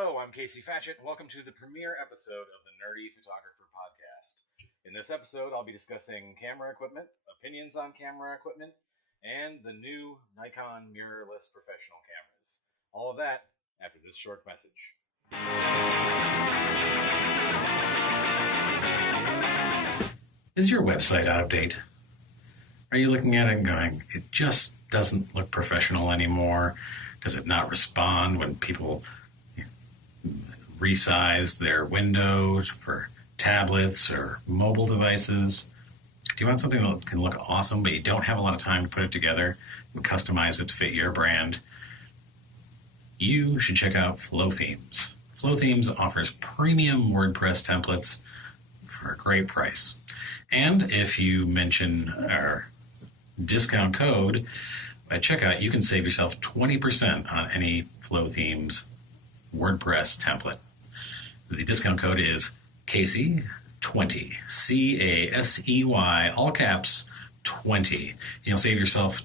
Hello, I'm Casey Fatchett, and welcome to the premiere episode of the Nerdy Photographer Podcast. In this episode, I'll be discussing camera equipment, opinions on camera equipment, and the new Nikon mirrorless professional cameras. All of that after this short message. Is your website out of date? Are you looking at it and going, it just doesn't look professional anymore? Does it not respond when people resize their windows for tablets or mobile devices? Do you want something that can look awesome, but you don't have a lot of time to put it together and customize it to fit your brand? You should check out Flothemes. Flothemes offers premium WordPress templates for a great price. And if you mention our discount code at checkout, you can save yourself 20% on any Flothemes WordPress template. The discount code is Casey20, CASEY, all caps, 20. You'll save yourself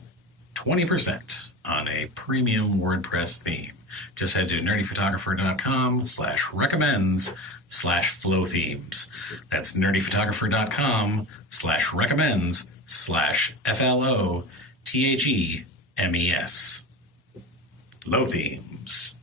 20% on a premium WordPress theme. Just head to nerdyphotographer.com/recommends/flowthemes. That's nerdyphotographer.com/recommends/FLOTHEMES. Flowthemes.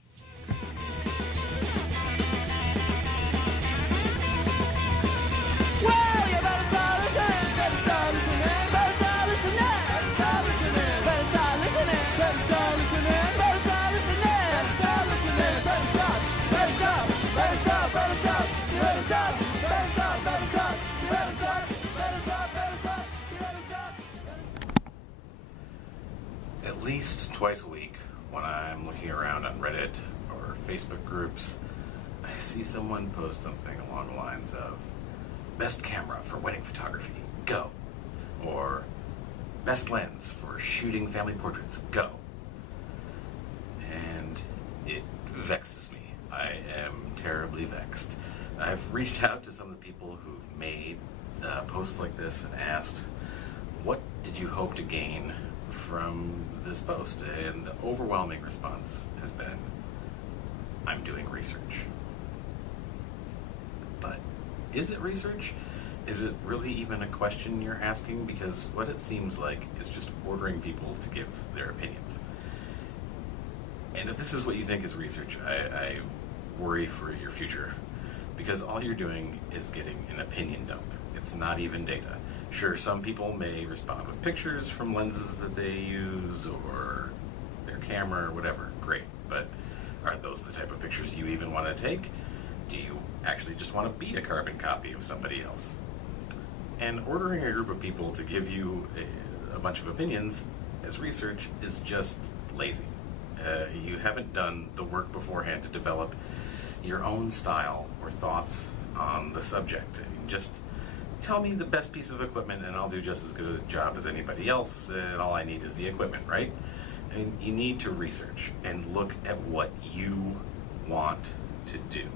At least twice a week, when I'm looking around on Reddit or Facebook groups, I see someone post something along the lines of, best camera for wedding photography, go. Or best lens for shooting family portraits, go. And it vexes me. I am terribly vexed. I've reached out to some of the people who've made posts like this and asked, what did you hope to gain from this post? And the overwhelming response has been, I'm doing research. But is it research? Is it really even a question you're asking? Because what it seems like is just ordering people to give their opinions. And if this is what you think is research, I worry for your future. Because all you're doing is getting an opinion dump. It's not even data. Sure, some people may respond with pictures from lenses that they use or their camera or whatever. Great, but are those the type of pictures you even want to take? Do you actually just want to be a carbon copy of somebody else? And ordering a group of people to give you a bunch of opinions as research is just lazy. You haven't done the work beforehand to develop your own style or thoughts on the subject. Just tell me the best piece of equipment and I'll do just as good a job as anybody else, and all I need is the equipment, right? I mean, you need to research and look at what you want to do,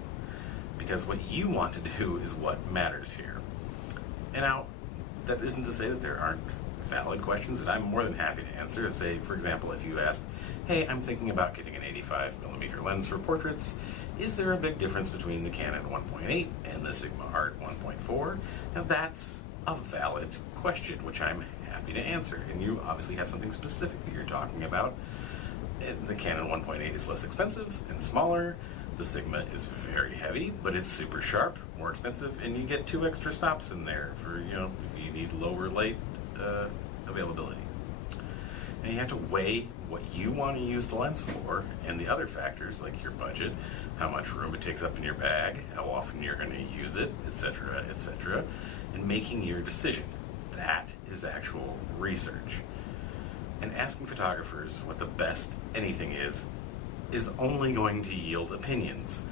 because what you want to do is what matters here. And now, that isn't to say that there aren't valid questions that I'm more than happy to answer. Say, for example, if you asked, hey, I'm thinking about getting an 85mm lens for portraits. Is there a big difference between the Canon 1.8 and the Sigma Art 1.4? Now that's a valid question, which I'm happy to answer. And you obviously have something specific that you're talking about. And the Canon 1.8 is less expensive and smaller. The Sigma is very heavy, but it's super sharp, more expensive, and you get 2 extra stops in there for, if you need lower light availability. And you have to weigh what you want to use the lens for and the other factors like your budget, how much room it takes up in your bag, how often you're going to use it, etc., and making your decision. That is actual research. And asking photographers what the best anything is only going to yield opinions.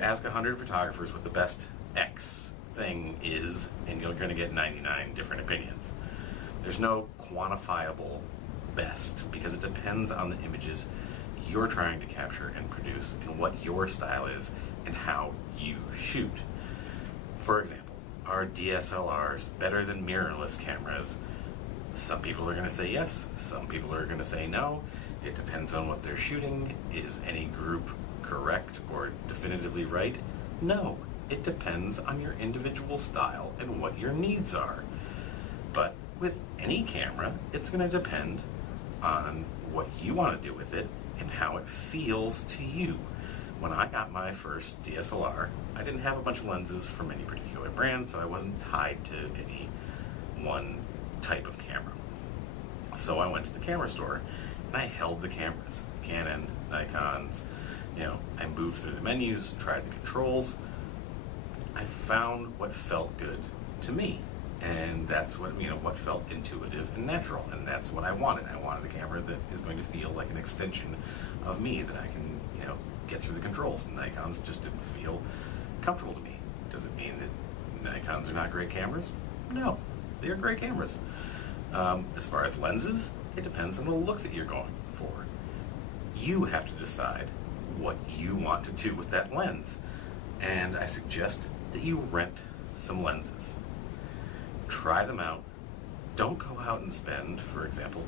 Ask 100 photographers what the best X thing is, and you're going to get 99 different opinions. There's no quantifiable best, because it depends on the images you're trying to capture and produce and what your style is and how you shoot. For example, are DSLRs better than mirrorless cameras? Some people are going to say yes, some people are going to say no. It depends on what they're shooting. Is any group correct or definitively right? No, it depends on your individual style and what your needs are. But with any camera, it's going to depend on what you want to do with it and how it feels to you. When I got my first DSLR, I didn't have a bunch of lenses from any particular brand, so I wasn't tied to any one type of camera. So I went to the camera store and I held the cameras, Canon, Nikons. I moved through the menus, tried the controls. I found what felt good to me, and that's what felt intuitive and natural, and that's what I wanted. I wanted a camera that is going to feel like an extension of me, that I can get through the controls. And Nikons just didn't feel comfortable to me. Does it mean that Nikons are not great cameras? No, they're great cameras. As far as lenses, it depends on the look that you're going for. You have to decide what you want to do with that lens, and I suggest that you rent some lenses. Try them out. Don't go out and spend, for example,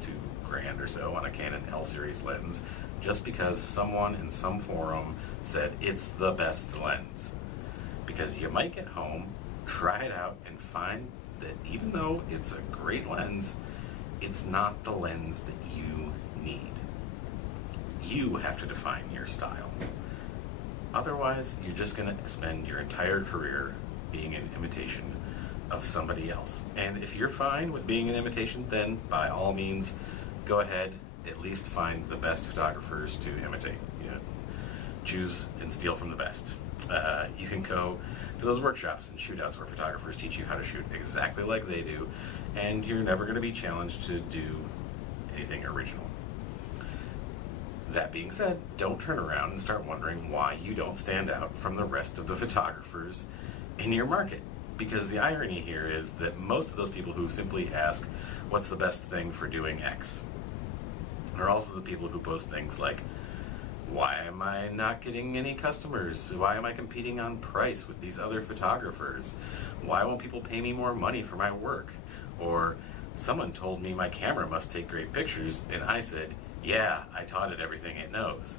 $2,000 or so on a Canon L series lens just because someone in some forum said it's the best lens. Because you might get home, try it out, and find that even though it's a great lens, it's not the lens that you need. You have to define your style. Otherwise, you're just going to spend your entire career being an imitation of somebody else. And if you're fine with being an imitation, then by all means, go ahead, at least find the best photographers to imitate. Choose and steal from the best. You can go to those workshops and shootouts where photographers teach you how to shoot exactly like they do, and you're never going to be challenged to do anything original. That being said, don't turn around and start wondering why you don't stand out from the rest of the photographers in your market. Because the irony here is that most of those people who simply ask, what's the best thing for doing X, are also the people who post things like, why am I not getting any customers? Why am I competing on price with these other photographers? Why won't people pay me more money for my work? Or, someone told me my camera must take great pictures, and I said, yeah, I taught it everything it knows.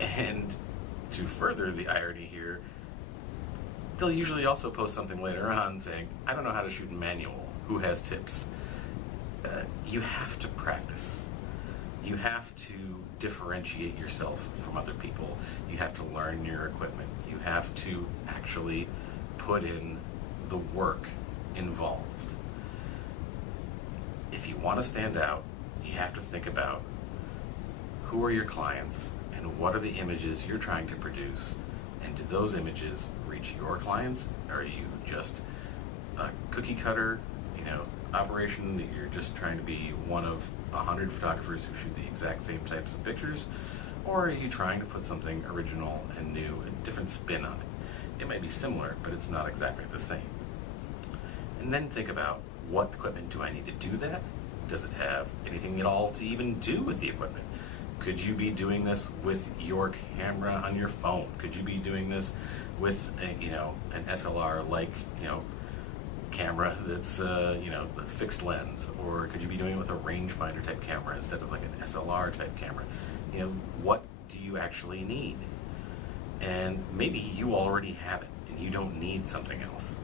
And to further the irony here, they'll usually also post something later on saying, I don't know how to shoot manual. Who has tips? You have to practice. You have to differentiate yourself from other people. You have to learn your equipment. You have to actually put in the work involved. If you want to stand out, you have to think about who are your clients and what are the images you're trying to produce, and do those images reach your clients? Or are you just a cookie cutter, operation that you're just trying to be one of 100 photographers who shoot the exact same types of pictures? Or are you trying to put something original and new and different spin on it? It may be similar, but it's not exactly the same. And then think about, what equipment do I need to do that? Does it have anything at all to even do with the equipment? Could you be doing this with your camera on your phone? Could you be doing this with an SLR-like camera that's a fixed lens? Or could you be doing it with a rangefinder type camera instead of like an SLR type camera? What do you actually need? And maybe you already have it and you don't need something else.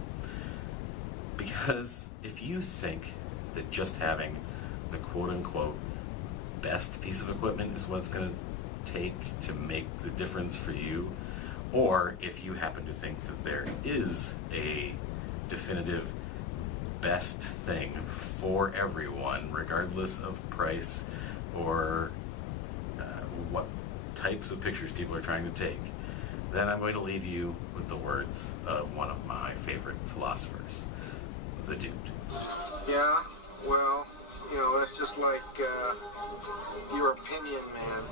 Because if you think that just having the quote-unquote best piece of equipment is what it's going to take to make the difference for you, or if you happen to think that there is a definitive best thing for everyone, regardless of price or what types of pictures people are trying to take, then I'm going to leave you with the words of one of my favorite philosophers, the Dude. Yeah, well, that's just like your opinion, man.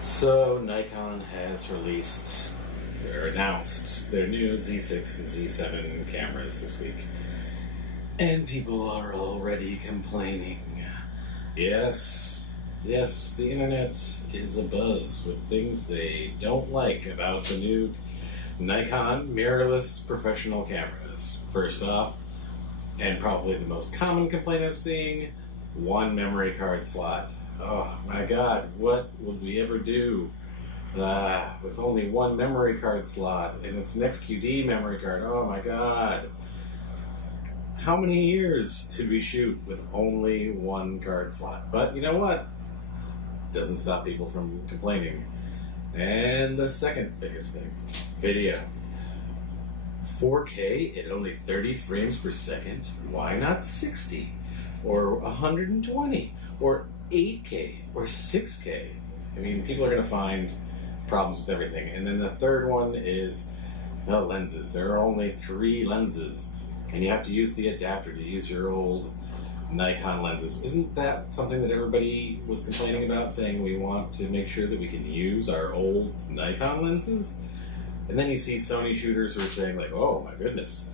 So Nikon has released or announced their new Z6 and Z7 cameras this week. And people are already complaining. Yes, Yes, the internet is abuzz with things they don't like about the new Nikon mirrorless professional cameras. First off, and probably the most common complaint I'm seeing, one memory card slot. Oh my god, what would we ever do with only one memory card slot, and it's an XQD memory card? Oh my god. How many years did we shoot with only one card slot? But you know what? Doesn't stop people from complaining. And the second biggest thing, video. 4K at only 30 frames per second? Why not 60? Or 120? Or 8K? Or 6K? I mean, people are going to find problems with everything. And then the third one is the lenses. There are only 3 lenses, and you have to use the adapter to use your old Nikon lenses. Isn't that something that everybody was complaining about, saying we want to make sure that we can use our old Nikon lenses? And then you see Sony shooters who are saying, like, oh my goodness,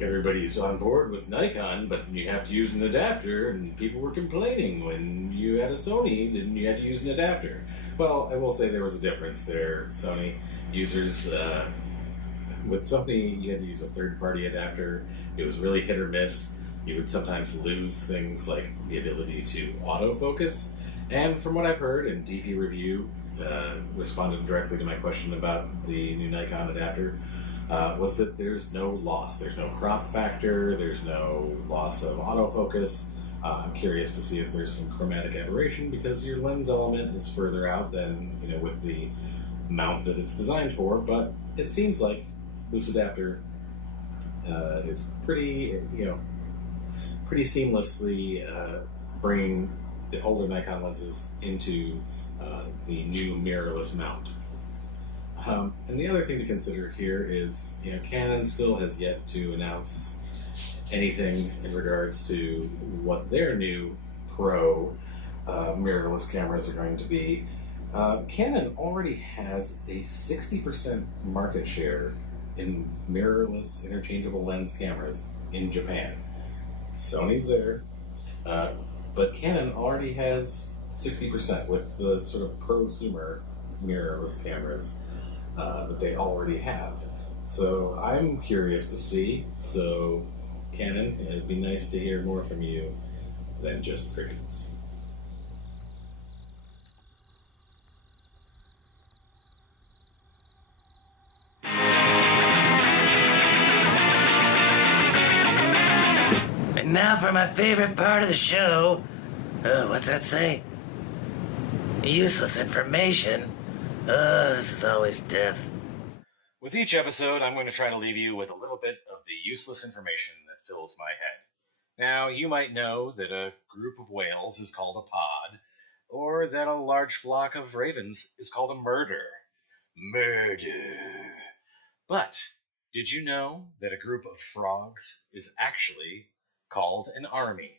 everybody's on board with Nikon, but you have to use an adapter, and people were complaining when you had a Sony, then you had to use an adapter. Well, I will say there was a difference there. Sony users, with Sony, you had to use a third-party adapter. It was really hit or miss. You would sometimes lose things like the ability to autofocus. And from what I've heard, and DP Review responded directly to my question about the new Nikon adapter, was that there's no loss. There's no crop factor. There's no loss of autofocus. I'm curious to see if there's some chromatic aberration, because your lens element is further out than, with the mount that it's designed for. But it seems like this adapter is pretty seamlessly bringing the older Nikon lenses into the new mirrorless mount. And the other thing to consider here is, Canon still has yet to announce anything in regards to what their new Pro mirrorless cameras are going to be. Canon already has a 60% market share in mirrorless interchangeable lens cameras in Japan. Sony's there, but Canon already has 60% with the sort of prosumer mirrorless cameras that they already have. So I'm curious to see. So Canon, it'd be nice to hear more from you than just crickets. And now for my favorite part of the show. What's that say? Useless information. This is always death. With each episode, I'm going to try to leave you with a little bit of the useless information that fills my head. Now, you might know that a group of whales is called a pod, or that a large flock of ravens is called a murder. Murder. But did you know that a group of frogs is actually called an army?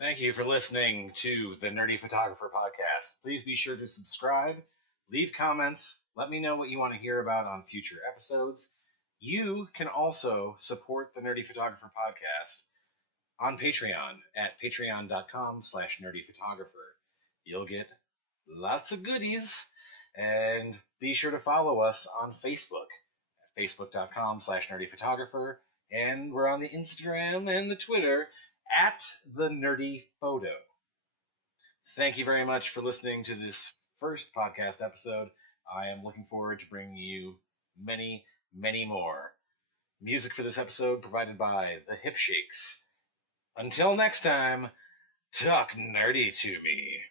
Thank you for listening to the Nerdy Photographer Podcast. Please be sure to subscribe, leave comments, let me know what you want to hear about on future episodes. You can also support the Nerdy Photographer Podcast on Patreon at patreon.com/nerdyphotographer. You'll get lots of goodies, and be sure to follow us on Facebook at facebook.com/nerdyphotographer, and we're on the Instagram and the Twitter at the Nerdy Photo. Thank you very much for listening to this first podcast episode. I am looking forward to bringing you many, many more. Music for this episode provided by the Hip Shakes. Until next time, talk nerdy to me.